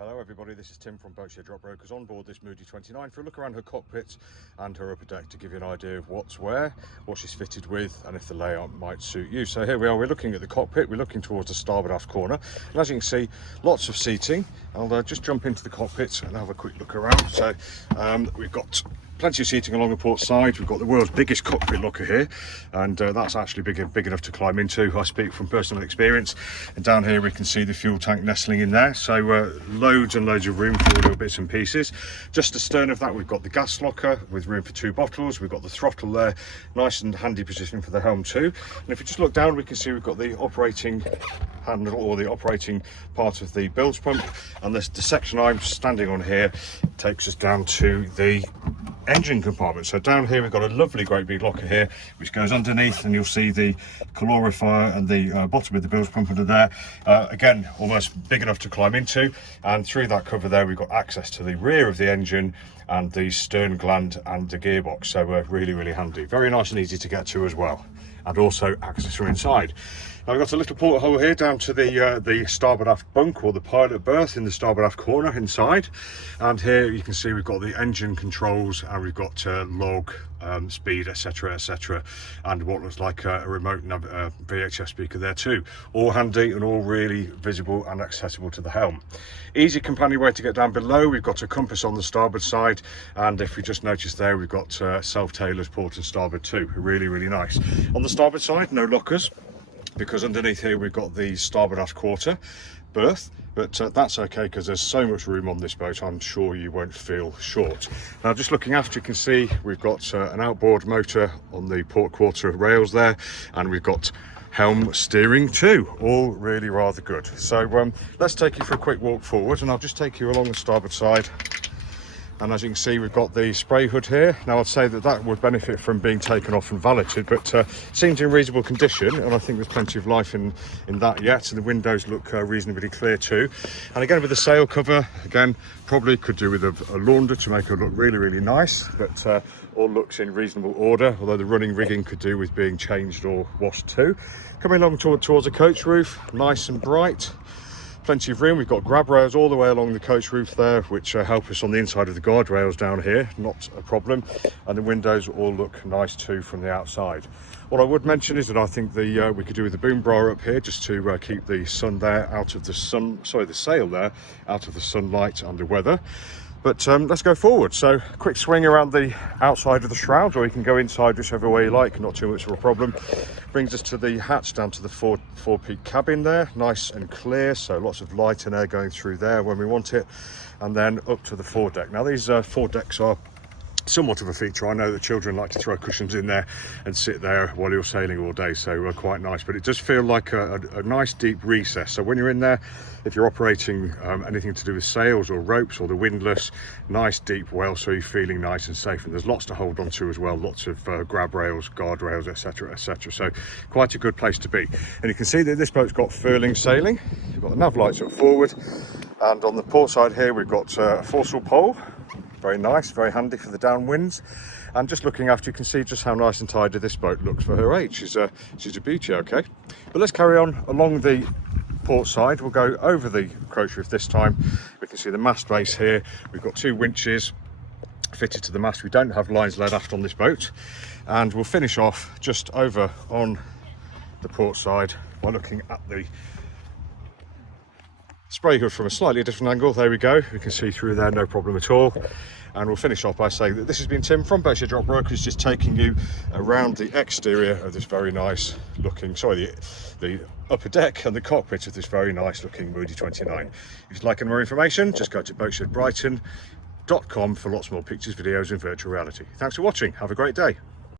Hello everybody, this is Tim from Boatshed Brokers on board this Moody 29 for a look around her cockpit and her upper deck to give you an idea of what's where, what she's fitted with and if the layout might suit you. So here we are, we're looking at the cockpit, we're looking towards the starboard aft corner, and as you can see, lots of seating. I'll just jump into the cockpit and have a quick look around. So we've got plenty of seating along the port side. We've got the world's biggest cockpit locker here, and that's actually big enough to climb into. I speak from personal experience. And down here we can see the fuel tank nestling in there, so loads and loads of room for all little bits and pieces. Just astern of that we've got the gas locker with room for 2 bottles. We've got the throttle there, nice and handy position for the helm too. And if you just look down, we can see we've got the operating handle, or the operating part of the bilge pump, and the section I'm standing on here takes us down to the engine compartment. So down here we've got a lovely great big locker here which goes underneath, and you'll see the calorifier and the bottom of the bilge pump under there, again almost big enough to climb into, and through that cover there we've got access to the rear of the engine and the stern gland and the gearbox. So really handy, very nice and easy to get to as well, and also access from inside. Now we've got a little porthole here down to the starboard aft bunk, or the pilot berth in the starboard aft corner inside, and here you can see we've got the engine controls, and we've got log, speed, etc, and what looks like a remote VHF speaker there too. All handy and all really visible and accessible to the helm. Easy companionway to get down below. We've got a compass on the starboard side, and if we just notice there, we've got self-tailors port and starboard too. Really nice. On the starboard side, no lockers, because underneath here we've got the starboard aft quarter berth, but that's okay because there's so much room on this boat, I'm sure you won't feel short. Now just looking aft, you can see we've got an outboard motor on the port quarter rails there, and we've got helm steering too, all really rather good. So let's take you for a quick walk forward, and I'll just take you along the starboard side. And as you can see, we've got the spray hood here. Now I'd say that would benefit from being taken off and valeted, but seems in reasonable condition, and I think there's plenty of life in that yet. And the windows look reasonably clear too. And again, with the sail cover, again, probably could do with a launder to make it look really nice, but all looks in reasonable order, although the running rigging could do with being changed or washed too. Coming along towards the coach roof, nice and bright. Plenty of room. We've got grab rails all the way along the coach roof there, which help us on the inside of the guardrails down here, not a problem. And the windows all look nice too from the outside. What I would mention is that I think we could do with the boom bra up here, just to keep the sun there out of the the sail there out of the sunlight and the weather. But let's go forward. So quick swing around the outside of the shroud, or you can go inside whichever way you like, not too much of a problem. Brings us to the hatch down to the four-peak cabin there, nice and clear, so lots of light and air going through there when we want it. And then up to the foredecks. Now these foredecks are somewhat of a feature. I know that children like to throw cushions in there and sit there while you're sailing all day, so quite nice, but it does feel like a nice deep recess. So when you're in there, if you're operating anything to do with sails or ropes or the windlass, nice deep well, so you're feeling nice and safe. And there's lots to hold on to as well, lots of grab rails, guard rails, etc, so quite a good place to be. And you can see that this boat's got furling sailing. You've got the nav lights up forward, and on the port side here we've got a foresail pole. Very nice, very handy for the downwinds. And just looking after, you can see just how nice and tidy this boat looks for her age. She's a beauty, okay? But let's carry on along the port side. We'll go over the coach roof this time. We can see the mast base here. We've got 2 winches fitted to the mast. We don't have lines led aft on this boat. And we'll finish off just over on the port side by looking at the spray hood from a slightly different angle. There we go, we can see through there, no problem at all. And we'll finish off by saying that this has been Tim from Boatshed Brokers, just taking you around the exterior of this very nice looking, the upper deck and the cockpit of this very nice looking Moody 29. If you'd like any more information, just go to boatshedbrighton.com for lots more pictures, videos and virtual reality. Thanks for watching, have a great day.